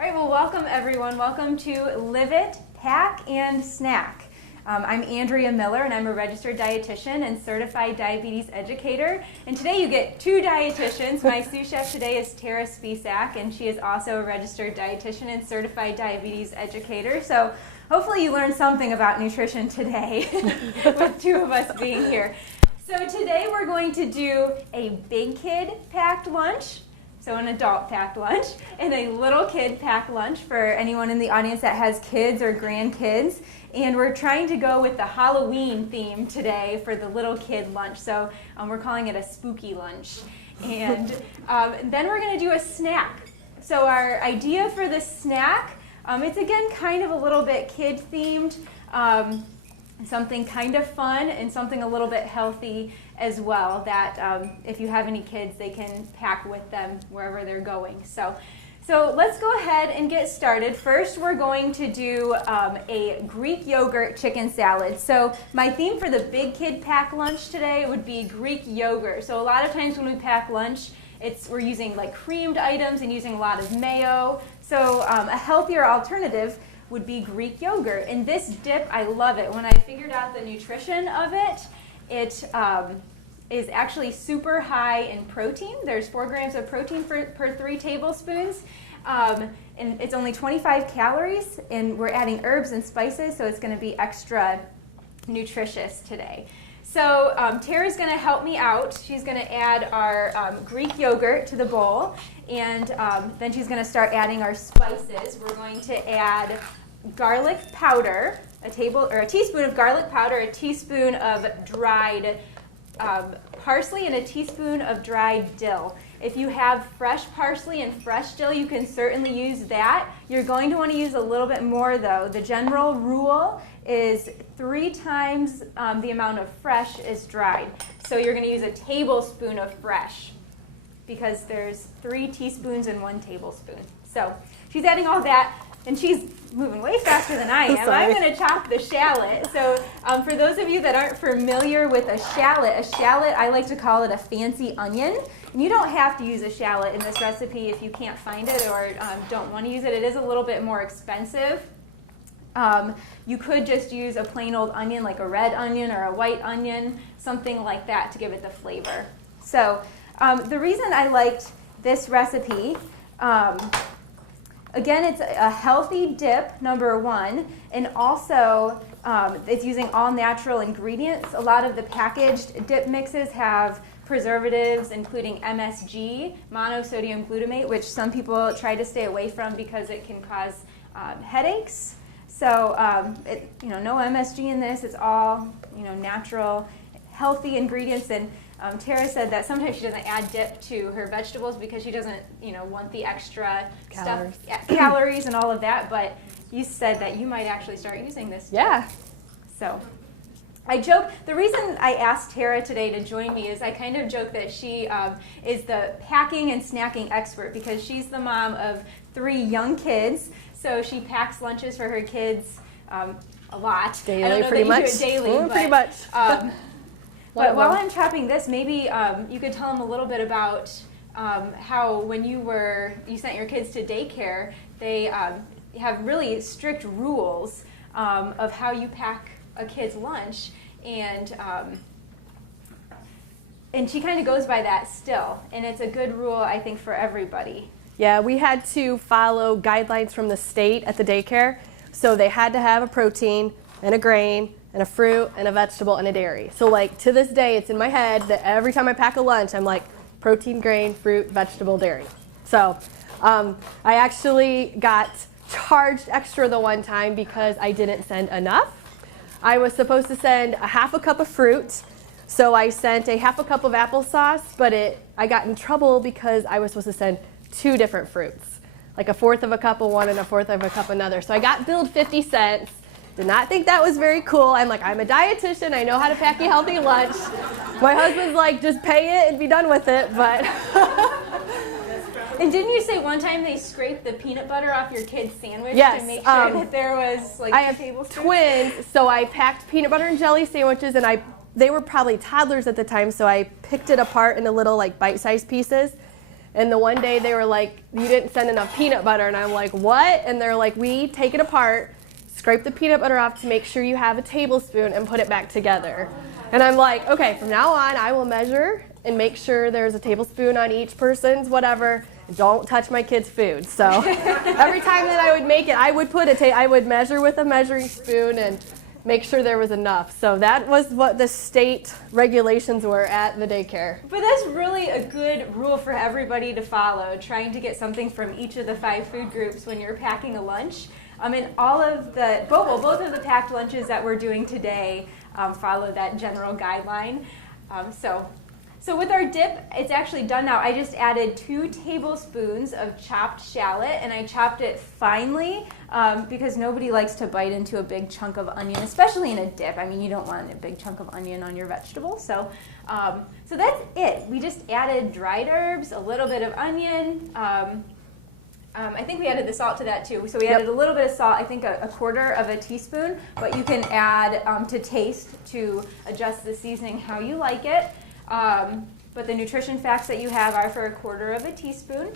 All right, well, welcome everyone. Welcome to Live It, Pack, and Snack. I'm Andrea Miller, and I'm a registered dietitian and certified diabetes educator. And today you get two dietitians. My sous chef today is Tara Spisak, and she is also a registered dietitian and certified diabetes educator. So hopefully you learned something about nutrition today with two of us being here. So today we're going to do a big kid packed lunch, so an adult packed lunch, and a little kid packed lunch for anyone in the audience that has kids or grandkids. And we're trying to go with the Halloween theme today for the little kid lunch. So we're calling it a spooky lunch. And then we're going to do a snack. So our idea for the snack, it's again kind of a little bit kid themed, something kind of fun and something a little bit healthy as well, that if you have any kids, they can pack with them wherever they're going. So let's go ahead and get started. First, we're going to do a Greek yogurt chicken salad. So my theme for the big kid pack lunch today would be Greek yogurt. So a lot of times when we pack lunch, we're using like creamed items and using a lot of mayo. So a healthier alternative would be Greek yogurt. And this dip, I love it. When I figured out the nutrition of it, it is actually super high in protein. There's 4 grams of protein per 3 tablespoons. And it's only 25 calories, and we're adding herbs and spices, so it's going to be extra nutritious today. So Tara's going to help me out. She's going to add our Greek yogurt to the bowl, and then she's going to start adding our spices. We're going to add garlic powder, a teaspoon of garlic powder, a teaspoon of dried parsley, and a teaspoon of dried dill. If you have fresh parsley and fresh dill, you can certainly use that. You're going to want to use a little bit more though. The general rule is 3 times the amount of fresh is dried. So you're going to use a tablespoon of fresh because there's 3 teaspoons in 1 tablespoon. So she's adding all that. And she's moving way faster than I am. I'm going to chop the shallot. So for those of you that aren't familiar with a shallot, I like to call it a fancy onion. And you don't have to use a shallot in this recipe if you can't find it or don't want to use it. It is a little bit more expensive. You could just use a plain old onion, like a red onion or a white onion, something like that to give it the flavor. So the reason I liked this recipe, again, it's a healthy dip, number 1, and also it's using all natural ingredients. A lot of the packaged dip mixes have preservatives, including MSG, monosodium glutamate, which some people try to stay away from because it can cause headaches. So, no MSG in this. It's all, natural, healthy ingredients. And Tara said that sometimes she doesn't add dip to her vegetables because she doesn't, want the extra calories and all of that. But you said that you might actually start using this. Yeah. So I joke. The reason I asked Tara today to join me is I kind of joke that she is the packing and snacking expert because she's the mom of 3 young kids. So she packs lunches for her kids a lot. Daily, I don't know pretty that you much. do it daily, but, pretty much. But while I'm chopping this, maybe you could tell them a little bit about how when you sent your kids to daycare, they have really strict rules of how you pack a kid's lunch, and she kind of goes by that still, and it's a good rule, I think, for everybody. Yeah, we had to follow guidelines from the state at the daycare, so they had to have a protein and a grain and a fruit and a vegetable and a dairy. So to this day, it's in my head that every time I pack a lunch, I'm like protein, grain, fruit, vegetable, dairy. So I actually got charged extra the one time because I didn't send enough. I was supposed to send a half a cup of fruit, so I sent a half a cup of applesauce, but I got in trouble because I was supposed to send 2 different fruits, like a 1/4 of a cup of one and a 1/4 of a cup another. So I got billed 50 cents. Did not think that was very cool. I'm like, I'm a dietitian. I know how to pack a healthy lunch. My husband's like, just pay it and be done with it. But And didn't you say one time they scraped the peanut butter off your kid's sandwich yes, to make sure that there was like I 2 tablespoons? have twins, so I packed peanut butter and jelly sandwiches, and they were probably toddlers at the time, so I picked it apart into little like bite-sized pieces. And the one day they were like, you didn't send enough peanut butter. And I'm like, what? And they're like, we take it apart, scrape the peanut butter off to make sure you have a tablespoon and put it back together. And I'm like, okay, from now on, I will measure and make sure there's a tablespoon on each person's whatever. Don't touch my kids' food. So every time that I would make it, I would I would measure with a measuring spoon and make sure there was enough. So that was what the state regulations were at the daycare. But that's really a good rule for everybody to follow, trying to get something from each of the 5 food groups when you're packing a lunch. And all of the, both of the packed lunches that we're doing today follow that general guideline. So with our dip, it's actually done now. I just added 2 tablespoons of chopped shallot, and I chopped it finely because nobody likes to bite into a big chunk of onion, especially in a dip. I mean, you don't want a big chunk of onion on your vegetables. So that's it. We just added dried herbs, a little bit of onion. I think we added the salt to that too. So we added a little bit of salt, I think a quarter of a teaspoon, but you can add to taste to adjust the seasoning how you like it. But the nutrition facts that you have are for a quarter of a teaspoon.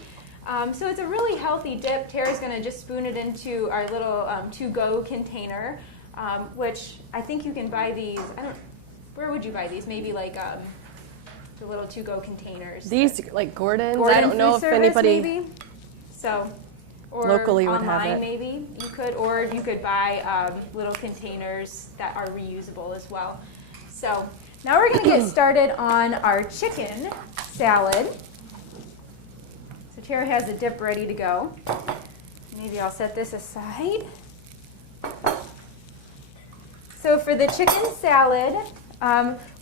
So it's a really healthy dip. Tara's going to just spoon it into our little to-go container, which I think you can buy these. Where would you buy these? Maybe like the little to-go containers. These like Gordon's. I don't know if anybody maybe. So, or locally would online have it. Maybe you could, or you could buy little containers that are reusable as well. So now we're going to get started on our chicken salad. So Tara has the dip ready to go. Maybe I'll set this aside. So for the chicken salad,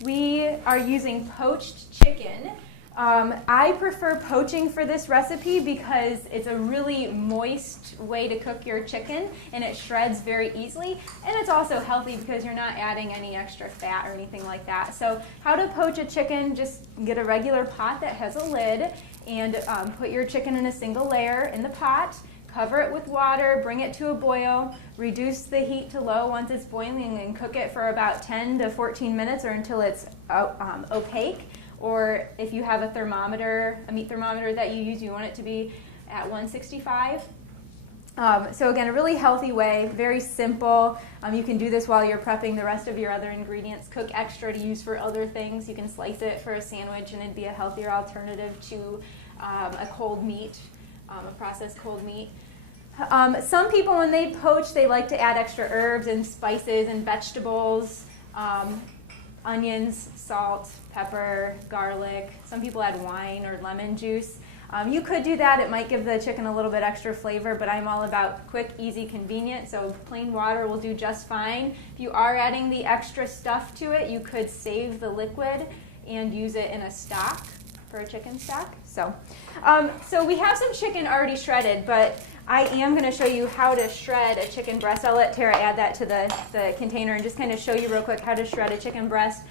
we are using poached chicken. I prefer poaching for this recipe because it's a really moist way to cook your chicken and it shreds very easily, and it's also healthy because you're not adding any extra fat or anything like that. So how to poach a chicken: just get a regular pot that has a lid and put your chicken in a single layer in the pot, cover it with water, bring it to a boil, reduce the heat to low once it's boiling, and cook it for about 10 to 14 minutes or until it's opaque. Or if you have a meat thermometer that you use, you want it to be at 165. So again, a really healthy way, very simple. You can do this while you're prepping the rest of your other ingredients. Cook extra to use for other things. You can slice it for a sandwich and it'd be a healthier alternative to a cold meat, a processed cold meat. Some people, when they poach, they like to add extra herbs and spices and vegetables. Onions, salt, pepper, garlic. Some people add wine or lemon juice. You could do that. It might give the chicken a little bit extra flavor, but I'm all about quick, easy, convenient, so plain water will do just fine. If you are adding the extra stuff to it, you could save the liquid and use it in a stock, for a chicken stock. So we have some chicken already shredded, but I am going to show you how to shred a chicken breast. I'll let Tara add that to the container and just kind of show you real quick how to shred a chicken breast.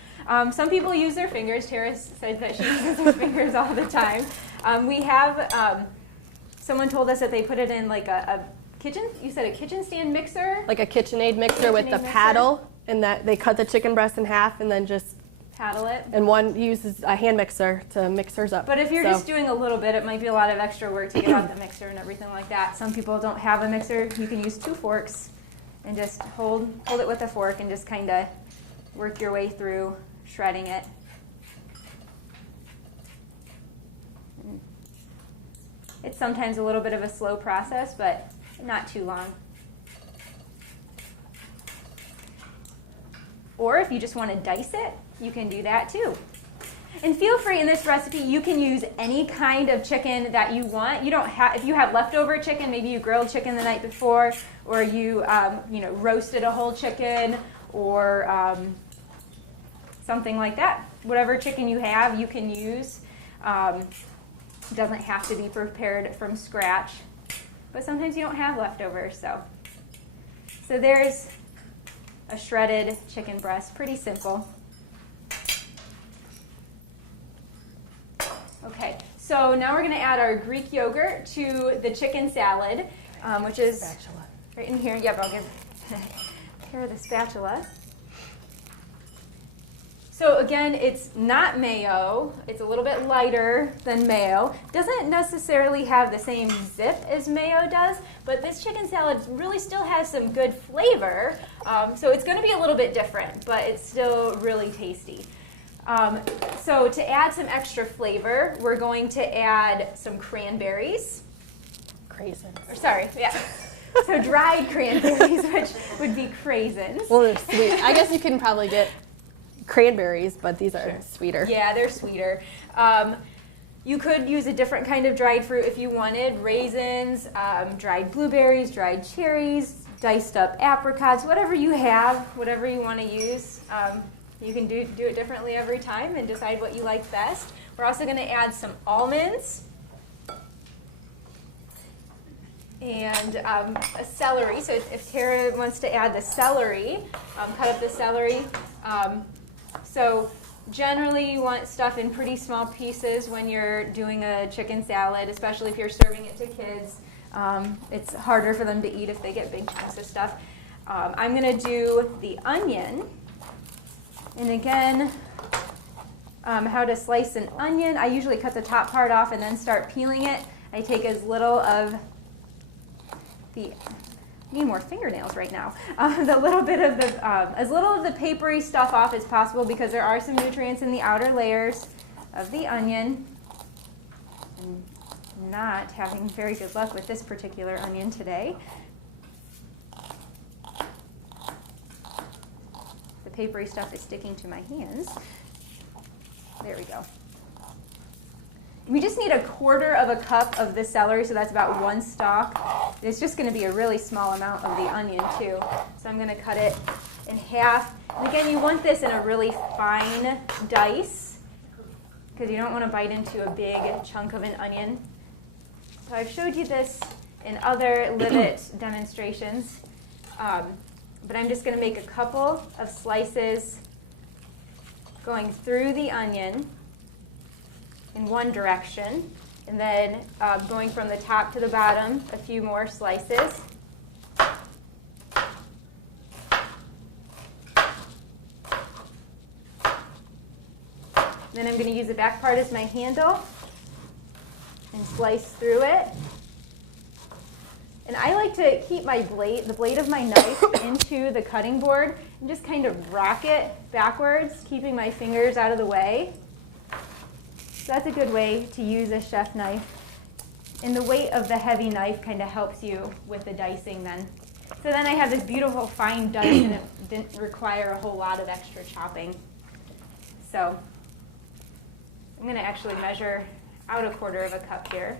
Some people use their fingers. Tara says that she uses her fingers all the time. We have, someone told us that they put it in like a kitchen, you said a kitchen stand mixer? Like a KitchenAid mixer with the paddle, and that they cut the chicken breast in half and then just paddle it. And one uses a hand mixer to mix hers up. But if you're just doing a little bit, it might be a lot of extra work to get out the mixer and everything like that. Some people don't have a mixer. You can use 2 forks and just hold it with a fork and just kind of work your way through shredding it. It's sometimes a little bit of a slow process, but not too long. Or if you just want to dice it, you can do that too. And feel free, in this recipe, you can use any kind of chicken that you want. You don't have, if you have leftover chicken, maybe you grilled chicken the night before, or you roasted a whole chicken, or something like that. Whatever chicken you have, you can use. It doesn't have to be prepared from scratch, but sometimes you don't have leftovers. So there's a shredded chicken breast, pretty simple. Okay, so now we're going to add our Greek yogurt to the chicken salad, which is spatula right in here. Yep, I'll give Tara the spatula. So again, it's not mayo. It's a little bit lighter than mayo. Doesn't necessarily have the same zip as mayo does, but this chicken salad really still has some good flavor. So it's going to be a little bit different, but it's still really tasty. So to add some extra flavor, we're going to add some cranberries. Craisins. Or sorry, yeah. So dried cranberries, which would be craisins. Well, they're sweet. I guess you can probably get cranberries, but these are sweeter. Yeah, they're sweeter. You could use a different kind of dried fruit if you wanted. Raisins, dried blueberries, dried cherries, diced up apricots, whatever you have, whatever you want to use. You can do it differently every time and decide what you like best. We're also going to add some almonds and a celery. So if Tara wants to add the celery, cut up the celery. So generally you want stuff in pretty small pieces when you're doing a chicken salad, especially if you're serving it to kids. It's harder for them to eat if they get big chunks of stuff. I'm going to do the onion. And again, how to slice an onion. I usually cut the top part off and then start peeling it. I take as little of I need more fingernails right now. As little of the papery stuff off as possible because there are some nutrients in the outer layers of the onion. I'm not having very good luck with this particular onion today. The papery stuff is sticking to my hands. There we go. We just need 1/4 cup of the celery, so that's about 1 stalk. It's just going to be a really small amount of the onion too. So I'm going to cut it in half. And again, you want this in a really fine dice because you don't want to bite into a big chunk of an onion. So I've showed you this in other Live It demonstrations, but I'm just going to make a couple of slices going through the onion in one direction, and then going from the top to the bottom, a few more slices. Then I'm going to use the back part as my handle and slice through it. And I like to keep the blade of my knife into the cutting board and just kind of rock it backwards, keeping my fingers out of the way. So that's a good way to use a chef knife. And the weight of the heavy knife kind of helps you with the dicing then. So then I have this beautiful fine dice and it didn't require a whole lot of extra chopping. So I'm going to actually measure out 1/4 cup here.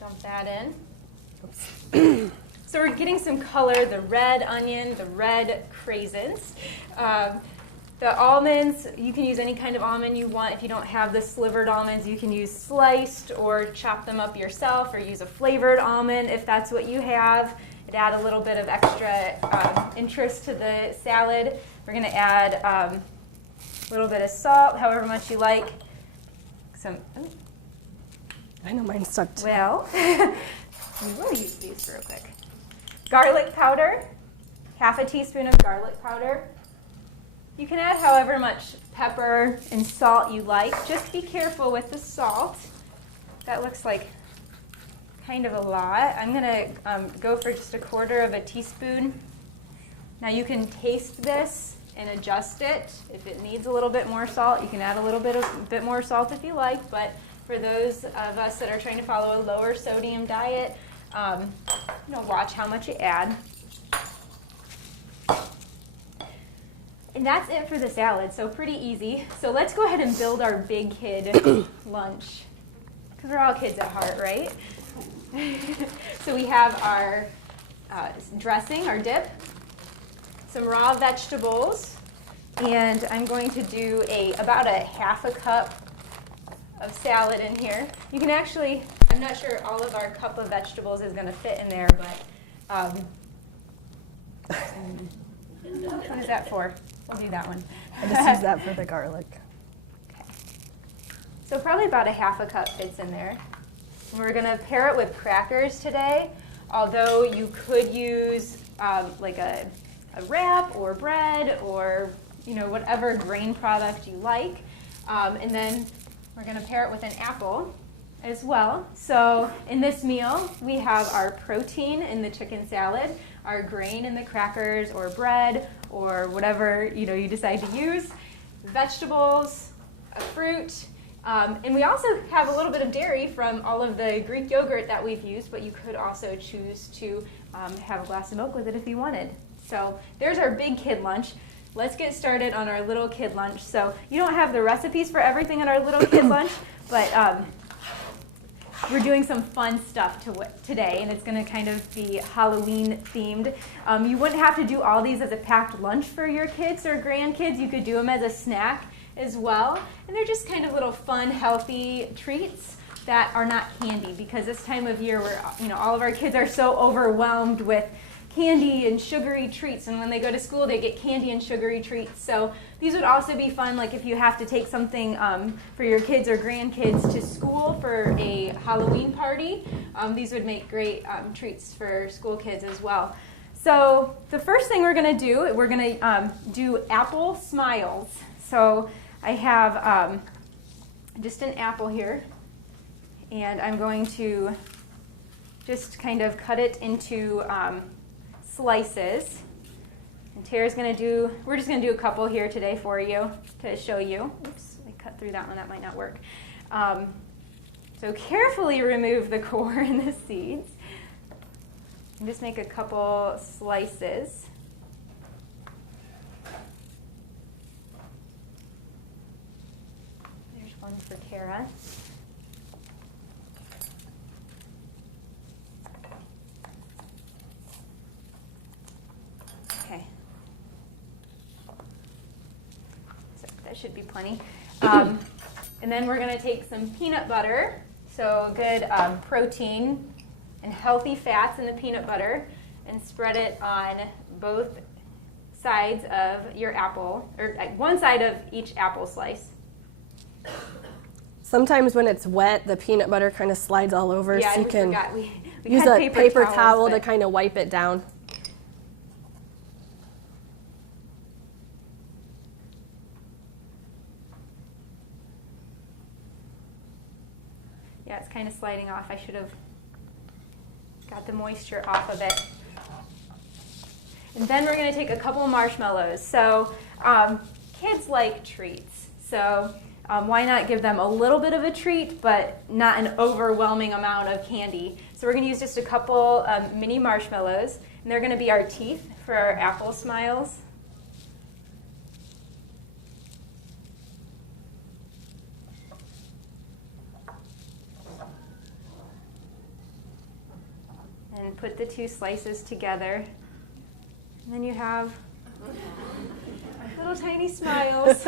Dump that in. So we're getting some color, the red onion, the red craisins. The almonds, you can use any kind of almond you want. If you don't have the slivered almonds, you can use sliced or chop them up yourself or use a flavored almond if that's what you have. It'd add a little bit of extra interest to the salad. We're going to add a little bit of salt, however much you like. I know mine's stuck too. Well, we will use these real quick. Garlic powder, 1/2 teaspoon of garlic powder. You can add however much pepper and salt you like. Just be careful with the salt. That looks like kind of a lot. I'm going to go for just 1/4 teaspoon. Now you can taste this and adjust it. If it needs a little bit more salt, you can add a little bit more salt if you like. But for those of us that are trying to follow a lower sodium diet, watch how much you add. And that's it for the salad, so pretty easy. So let's go ahead and build our big kid lunch, because we're all kids at heart, right? So we have our dressing, our dip, some raw vegetables, and I'm going to do about 1/2 cup of salad in here. You can actually, I'm not sure all of our cup of vegetables is going to fit in there, but what is that for? We'll do that one. I just use that for the garlic. Okay. So probably about 1/2 cup fits in there. And we're going to pair it with crackers today, although you could use like a wrap or bread or whatever grain product you like. And then we're going to pair it with an apple as well. So in this meal, we have our protein in the chicken salad, our grain in the crackers or bread or whatever you decide to use, vegetables, a fruit, and we also have a little bit of dairy from all of the Greek yogurt that we've used, but you could also choose to have a glass of milk with it if you wanted. So there's our big kid lunch. Let's get started on our little kid lunch. So you don't have the recipes for everything in our little kid lunch, but we're doing some fun stuff today, and it's going to kind of be Halloween themed. You wouldn't have to do all these as a packed lunch for your kids or grandkids. You could do them as a snack as well. And they're just kind of little fun, healthy treats that are not candy, because this time of year where all of our kids are so overwhelmed with candy and sugary treats, and when they go to school they get candy and sugary treats. So these would also be fun, like if you have to take something for your kids or grandkids to school for a Halloween party. These would make great treats for school kids as well. So the first thing we're going to do apple smiles. So I have just an apple here, and I'm going to just kind of cut it into slices. And Tara's going to we're just going to do a couple here today for you to show you. Oops, I cut through that one, that might not work. So carefully remove the core and the seeds. And just make a couple slices. There's one for Tara. Okay. So that should be plenty. And then we're going to take some peanut butter. So good protein and healthy fats in the peanut butter, and spread it on both sides of your apple, or one side of each apple slice. Sometimes when it's wet, the peanut butter kind of slides all over, Yeah, so you we can forgot. We use had a paper towels, towel to but- kind of wipe it down. Yeah, it's kind of sliding off. I should have got the moisture off of it. And then we're going to take a couple of marshmallows. So kids like treats. So why not give them a little bit of a treat, but not an overwhelming amount of candy. So we're going to use just a couple mini marshmallows, and they're going to be our teeth for our apple smiles. And put the two slices together. And then you have little tiny smiles.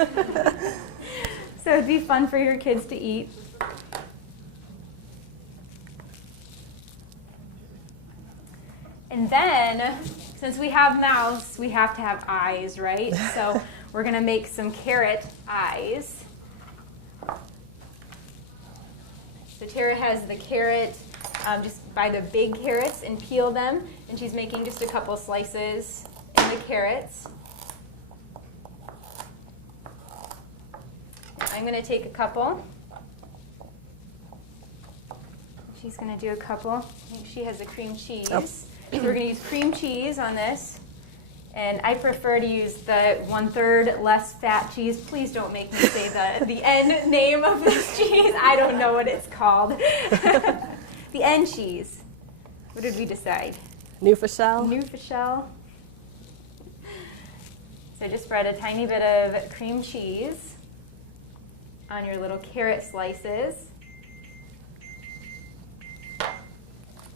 So it'd be fun for your kids to eat. And then, since we have mouths, we have to have eyes, right? So we're going to make some carrot eyes. So Tara has the carrot, just buy the big carrots and peel them. And she's making just a couple slices in the carrots. I'm going to take a couple. She's going to do a couple. I think she has the cream cheese. Oh. So we're going to use cream cheese on this. And I prefer to use the 1/3 less fat cheese. Please don't make me say the end name of this cheese. I don't know what it's called. The end cheese. What did we decide? Neufchâtel. Neufchâtel. So just spread a tiny bit of cream cheese on your little carrot slices.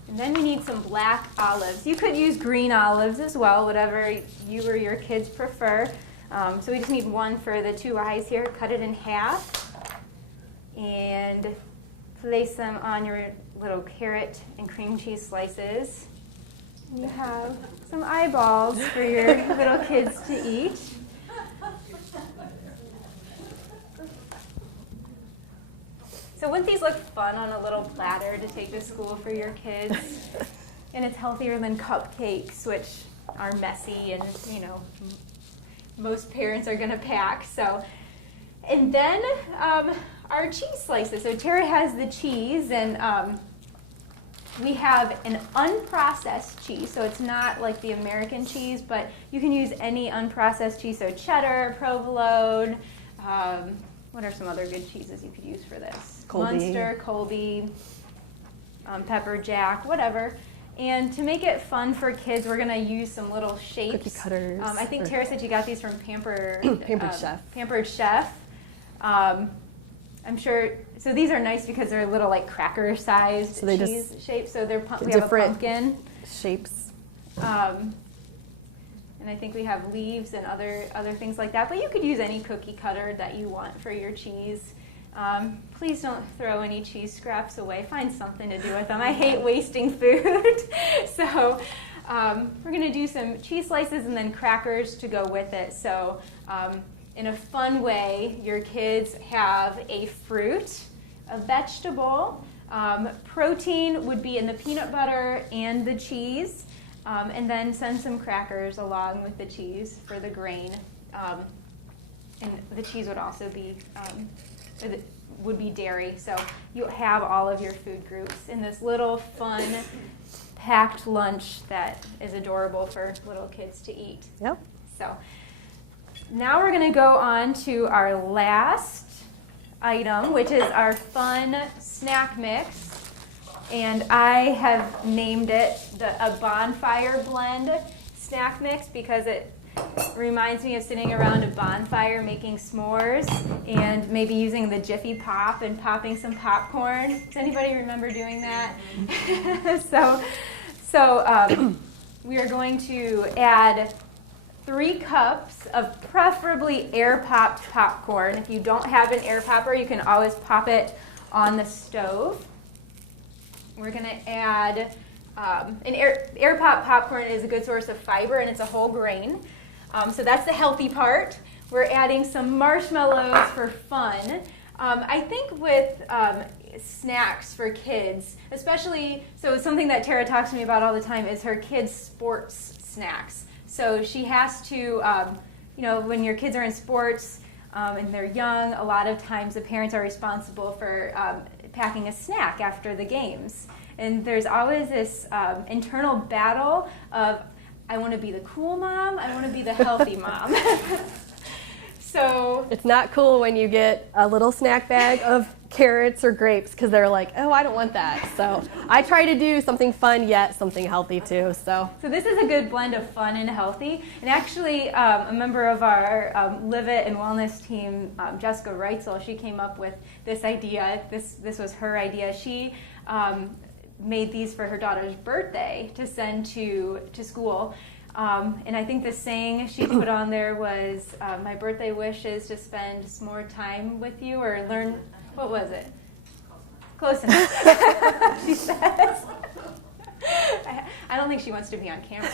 And then we need some black olives. You could use green olives as well, whatever you or your kids prefer. So we just need one for the two eyes here. Cut it in half and place them on your little carrot and cream cheese slices. And you have some eyeballs for your little kids to eat. So So wouldn't these look fun on a little platter to take to school for your kids? And it's healthier than cupcakes, which are messy and, you know, most parents are gonna pack. So, and then our cheese slices. So Tara has the cheese, and we have an unprocessed cheese. So it's not like the American cheese, but you can use any unprocessed cheese. So cheddar, provolone. What are some other good cheeses you could use for this? Colby. Munster, Colby, pepper jack, whatever. And to make it fun for kids, we're gonna use some little shapes. Cookie cutters. I think Tara said you got these from Pampered Chef. Pampered Chef. I'm sure. So these are nice because they're little like cracker-sized cheese shapes. So they're we have a pumpkin shapes. And I think we have leaves and other things like that. But you could use any cookie cutter that you want for your cheese. Please don't throw any cheese scraps away. Find something to do with them. I hate wasting food. So we're going to do some cheese slices and then crackers to go with it. So in a fun way, your kids have a fruit, a vegetable. Protein would be in the peanut butter and the cheese. And then send some crackers along with the cheese for the grain. And the cheese would also be would be dairy. So you have all of your food groups in this little fun packed lunch that is adorable for little kids to eat. Yep. So now we're going to go on to our last item, which is our fun snack mix. And I have named it a bonfire blend snack mix because it reminds me of sitting around a bonfire making s'mores and maybe using the Jiffy Pop and popping some popcorn. Does anybody remember doing that? So we are going to add 3 cups of preferably air-popped popcorn. If you don't have an air popper, you can always pop it on the stove. We're going to add, an air pop popcorn is a good source of fiber, and it's a whole grain. So that's the healthy part. We're adding some marshmallows for fun. I think with snacks for kids, especially, so something that Tara talks to me about all the time is her kids' sports snacks. So she has to, you know, when your kids are in sports and they're young, a lot of times the parents are responsible for packing a snack after the games. And there's always this internal battle of, I want to be the cool mom, I want to be the healthy mom. So it's not cool when you get a little snack bag of carrots or grapes because they're like, oh, I don't want that. So I try to do something fun yet something healthy too. So this is a good blend of fun and healthy. And actually, a member of our Live It and Wellness team, Jessica Reitzel, she came up with this idea. This was her idea. She made these for her daughter's birthday to send to school. And I think the saying she put on there was, my birthday wish is to spend some more time with you or learn, what was it? Close enough, she says. I don't think she wants to be on camera.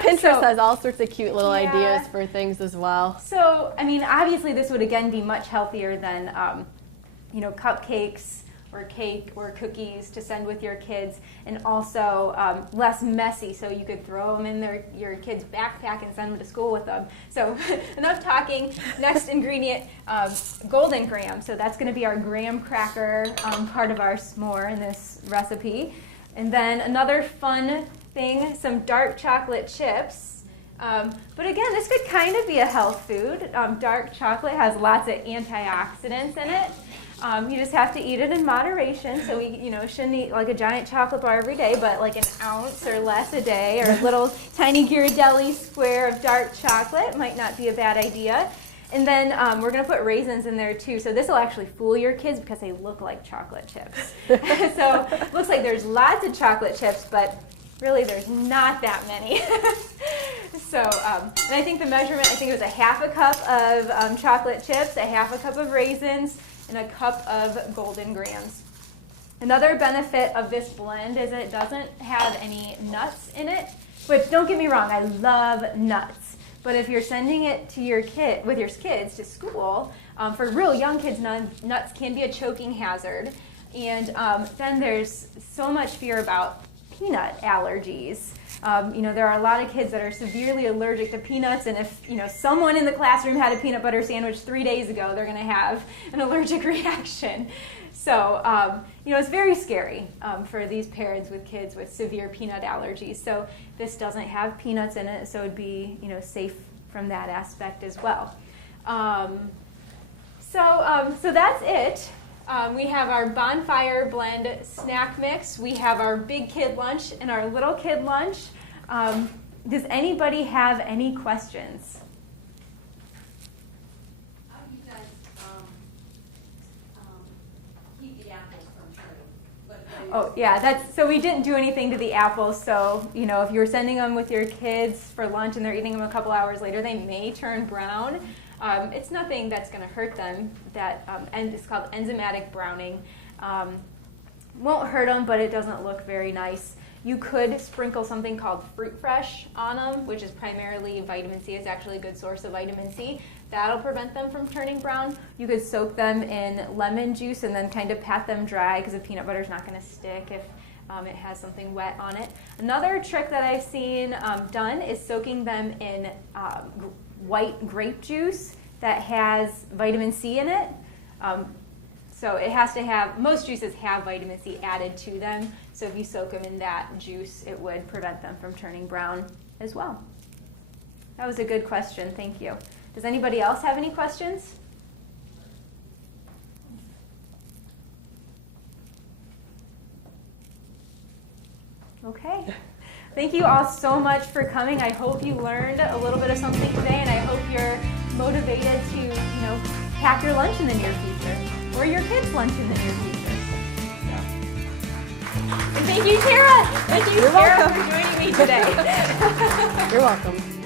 Pinterest has all sorts of cute little ideas for things as well. So, I mean, obviously this would again be much healthier than, you know, cupcakes or cake or cookies to send with your kids, and also less messy, so you could throw them in your kid's backpack and send them to school with them. So enough talking. Next ingredient, golden graham. So that's going to be our graham cracker, part of our s'more in this recipe. And then another fun thing, some dark chocolate chips. But again, this could kind of be a health food. Dark chocolate has lots of antioxidants in it. You just have to eat it in moderation. So we, shouldn't eat like a giant chocolate bar every day, but like an ounce or less a day, or a little tiny Ghirardelli square of dark chocolate might not be a bad idea. And then we're going to put raisins in there too. So this will actually fool your kids because they look like chocolate chips. So it looks like there's lots of chocolate chips, but really there's not that many. So, and I think the measurement, I think it was a half a cup of chocolate chips, a half a cup of raisins, and a cup of golden grahams. Another benefit of this blend is it doesn't have any nuts in it, which, don't get me wrong, I love nuts. But if you're sending it to your kid with your kids to school, for real young kids, nuts can be a choking hazard. And then there's so much fear about peanut allergies. There are a lot of kids that are severely allergic to peanuts, and if someone in the classroom had a peanut butter sandwich 3 days ago, they're going to have an allergic reaction. So, it's very scary for these parents with kids with severe peanut allergies. So this doesn't have peanuts in it, so it'd be safe from that aspect as well. So that's it. We have our bonfire blend snack mix. We have our big kid lunch and our little kid lunch. Does anybody have any questions? How do you guys keep the apples from turning? Oh, yeah, so we didn't do anything to the apples. So, if you're sending them with your kids for lunch and they're eating them a couple hours later, they may turn brown. It's nothing that's going to hurt them. And it's called enzymatic browning. Won't hurt them, but it doesn't look very nice. You could sprinkle something called Fruit Fresh on them, which is primarily vitamin C. It's actually a good source of vitamin C. That'll prevent them from turning brown. You could soak them in lemon juice and then kind of pat them dry, because the peanut butter is not going to stick if it has something wet on it. Another trick that I've seen done is soaking them in white grape juice that has vitamin C in it. So it has to have, most juices have vitamin C added to them. So if you soak them in that juice, it would prevent them from turning brown as well. That was a good question, thank you. Does anybody else have any questions? Okay. Thank you all so much for coming. I hope you learned a little bit of something today, and I hope you're motivated to, pack your lunch in the near future, or your kids' lunch in the near future. And thank you, Tara. Thank you, Tara, for joining me today. You're welcome.